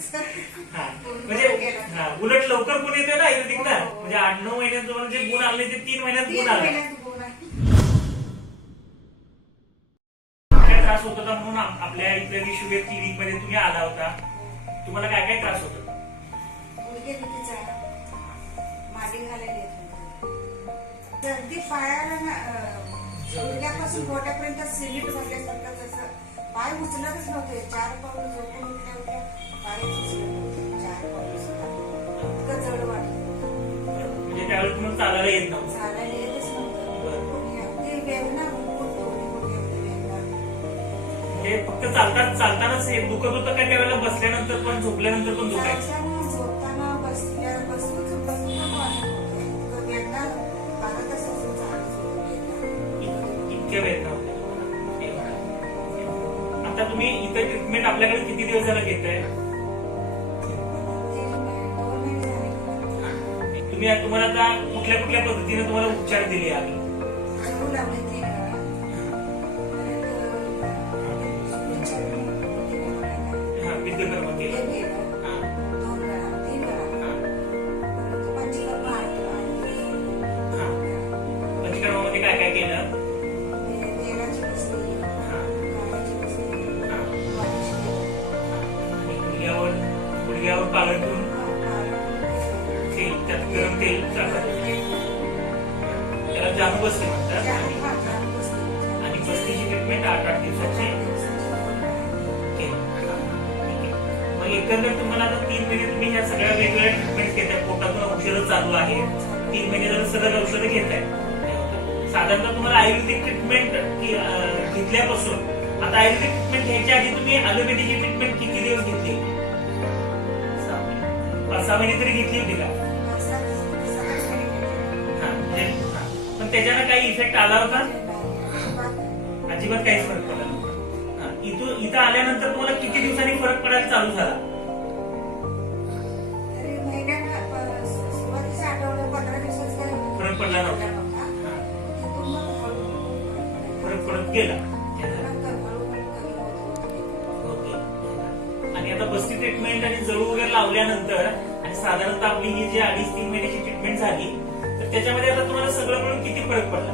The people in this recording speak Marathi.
म्हणजे उलट लवकर गुण येते ना आयुर्वेदिक ना, म्हणजे 8-9 महिन्यात तुम्हाला जे गुण आले ते 3 महिन्यात गुण आले. काय त्रास होत होता म्हणून आपल्या इथल्या विश्ववेद क्लिनिक मध्ये तुम्ही आला होता, तुम्हाला काय काय त्रास होत होता? सर्दी पायाला गुडघ्यापासून बोटापर्यंत सिमेंट भरल्यासारखं, जसं पाय उचलतच नव्हते. 4 पाऊल झोपून उठल्या उठल्या पाय उचलत नव्हते. 4 पाऊल सुद्धा इतकं जड वाटत. म्हणजे त्यावेळी तुम्हाला चालायला येत नव्हतं? चालायला येतच नव्हतं. अगदी वेदना हे फक्त चालतानाच हे दुखत होतं का त्यावेळेला बसल्यानंतर पण झोपल्यानंतर पण दुखायचं? झोपताना बसून वेदना भारतच इतक्या वेदना होत्या. आता तुम्ही इथं ट्रीटमेंट आपल्याकडे किती दिवस झाला घेताय? तुम्हाला आता कुठल्या कुठल्या पद्धतीने तुम्हाला उपचार दिले आम्ही? विद्यकर्म केले. पंचकर्मामध्ये काय काय केलं? गुडघ्यावर पालन करून तेल, त्यात गरम तेल टाकायचं, त्याला जानुबस्ती म्हणतात. आणि बस्तीची ट्रीटमेंट 8-8 दिवसाची केली. मग एकंदर तुम्हाला आता 3 महिने तुम्ही ह्या सगळ्या वेगवेगळ्या ट्रीटमेंट घेताय, पोटातून औषधं चालू आहेत, 3 महिने झालं सगळं औषधं घेताय. साधारणतः तुम्हाला आयुर्वेदिक ट्रीटमेंट घेतल्यापासून आता आयुर्वेदिक ट्रीटमेंट घ्यायच्या आधी तुम्ही ॲलोपॅथीची ट्रीटमेंट किती दिवस घेतली? 5-6 महिने तरी घेतली होती का? पण त्याच्यानं काही इफेक्ट आला होता? अजिबात काहीच फरक पडला नव्हता. इथं आल्यानंतर तुम्हाला किती दिवसांनी फरक पडायला चालू झाला? फरक पडला नव्हता, फरक पडत गेला. ओके. आणि आता बस्ती ट्रीटमेंट आणि जळू वगैरे लावल्यानंतर आणि साधारणतः आपली ही जी 2.5-3 महिन्याची ट्रीटमेंट झाली, तर त्याच्यामध्ये आता तुम्हाला सगळं मिळून किती फरक पडला?